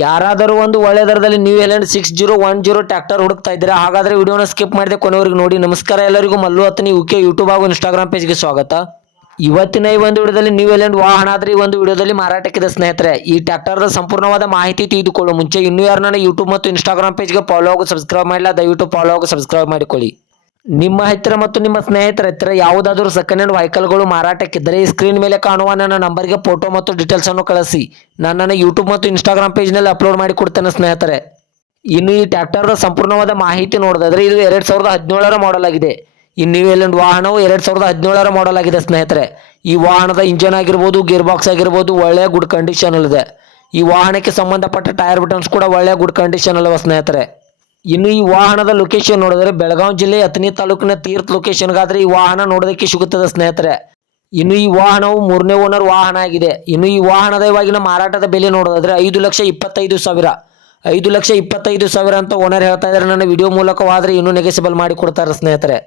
ಯಾರಾದರೂ ಒಂದು ಒಳ್ಳೆ ದರದಲ್ಲಿ ನ್ಯೂ ಹೆಲೆಂಡ್ 6010 ಟ್ರ್ಯಾಕ್ಟರ್ ಹುಡುಕ್ತಾ ಇದ್ದೀರಾ? ಹಾಗಾದ್ರೆ ವಿಡಿಯೋನ ಸ್ಕಿಪ್ ಮಾಡದೆ ಕೊನೆವರೆಗೂ ನೋಡಿ. ನಮಸ್ಕಾರ ಎಲ್ಲರಿಗೂ, ಮಲ್ಲು ಹತ್ತನಿ ಯುಕೆ ಯೂಟ್ಯೂಬ್ ಹಾಗೂ ಇನ್ಸ್ಟಾಗ್ರಾಮ್ ಪೇಜ್ಗೆ ಸ್ವಾಗತ. ಇವತ್ತಿನ ಈ ಒಂದು ವಿಡಿಯೋದಲ್ಲಿ ನ್ಯೂ ಹೆಲೆಂಡ್ ವಾಹನ ಆದ್ರೆ ಈ ಒಂದು ವಿಡಿಯೋದಲ್ಲಿ ಮಾರಾಟಕ್ಕಿದೆ ಸ್ನೇಹಿತರೆ. ಈ ಟ್ರ್ಯಾಕ್ಟರ್ದ ಸಂಪೂರ್ಣವಾದ ಮಾಹಿತಿ ತಿಳಿದುಕೊಳ್ಳೋ ಮುಂಚೆ ಇನ್ನೂ ಯಾರು ನನ್ನ ಯೂಟ್ಯೂಬ್ ಮತ್ತು ಇನ್ಸ್ಟಾಗ್ರಾಮ್ ಪೇಜ್ಗೆ ಫಾಲೋ ಹಾಗೂ ಸಬ್ಸ್ಕ್ರೈಬ್ ಮಾಡಿಲ್ಲ, ದಯವಿಟ್ಟು ಫಾಲೋ ಹಾಗೂ ಸಬ್ಸ್ಕ್ರೈಬ್ ಮಾಡಿಕೊಳ್ಳಿ. ನಿಮ್ಮ ಹತ್ತಿರ ಮತ್ತು ನಿಮ್ಮ ಸ್ನೇಹಿತರ ಹತ್ತಿರ ಯಾವುದಾದರೂ ಸೆಕೆಂಡ್ ಹ್ಯಾಂಡ್ ವೆಹಿಕಲ್ಗಳು ಮಾರಾಟಕ್ಕಿದ್ದರೆ ಈ ಸ್ಕ್ರೀನ್ ಮೇಲೆ ಕಾಣುವ ನನ್ನ ನಂಬರ್ಗೆ ಫೋಟೋ ಮತ್ತು ಡೀಟೇಲ್ಸ್ ಅನ್ನು ಕಳಿಸಿ. ನಾನು ನನ್ನ ಯೂಟ್ಯೂಬ್ ಮತ್ತು ಇನ್ಸ್ಟಾಗ್ರಾಮ್ ಪೇಜ್ನಲ್ಲಿ ಅಪ್ಲೋಡ್ ಮಾಡಿ ಕೊಡ್ತೇನೆ ಸ್ನೇಹಿತರೆ. ಇನ್ನು ಈ ಟ್ರ್ಯಾಕ್ಟರ್ನ ಸಂಪೂರ್ಣವಾದ ಮಾಹಿತಿ ನೋಡೋದಾದ್ರೆ ಇದು 2017ರ ಮಾಡೆಲ್ ಆಗಿದೆ. ಈ ನ್ಯೂ ಹೆಲೆಂಡ್ ವಾಹನವು 2017ರ ಮಾಡೆಲ್ ಆಗಿದೆ ಸ್ನೇಹಿತರೆ. ಈ ವಾಹನದ ಇಂಜನ್ ಆಗಿರ್ಬೋದು, ಗೇರ್ ಬಾಕ್ಸ್ ಆಗಿರ್ಬೋದು ಒಳ್ಳೆಯ ಗುಡ್ ಕಂಡೀಷನ್ ಅಲ್ಲಿದೆ. ಈ ವಾಹನಕ್ಕೆ ಸಂಬಂಧಪಟ್ಟ ಟೈರ್ ಬಟನ್ಸ್ ಕೂಡ ಒಳ್ಳೆಯ ಗುಡ್ ಕಂಡೀಷನ್ ಅಲ್ವ ಸ್ನೇಹಿತರೆ. ಇನ್ನು ಈ ವಾಹನದ ಲೊಕೇಶನ್ ನೋಡಿದ್ರೆ ಬೆಳಗಾವಿ ಜಿಲ್ಲೆ ಅಥಣಿ ತಾಲೂಕಿನ ತೀರ್ಥ ಲೊಕೇಶನ್ಗಾದ್ರೆ ಈ ವಾಹನ ನೋಡೋದಕ್ಕೆ ಸಿಗುತ್ತದೆ ಸ್ನೇಹಿತರೆ. ಇನ್ನು ಈ ವಾಹನವು 3ನೇ ಓನರ್ ವಾಹನ ಆಗಿದೆ. ಇನ್ನು ಈ ವಾಹನದ ಇವಾಗಿನ ಮಾರಾಟದ ಬೆಲೆ ನೋಡೋದಾದ್ರೆ 5,25,000 5,25,000 ಅಂತ ಓನರ್ ಹೇಳ್ತಾ ಇದ್ದಾರೆ. ನನ್ನ ವಿಡಿಯೋ ಮೂಲಕವಾದ್ರೆ ಇನ್ನೂ ನೆಗೆಸಿಬಲ್ ಮಾಡಿ ಕೊಡ್ತಾರೆ ಸ್ನೇಹಿತರೆ.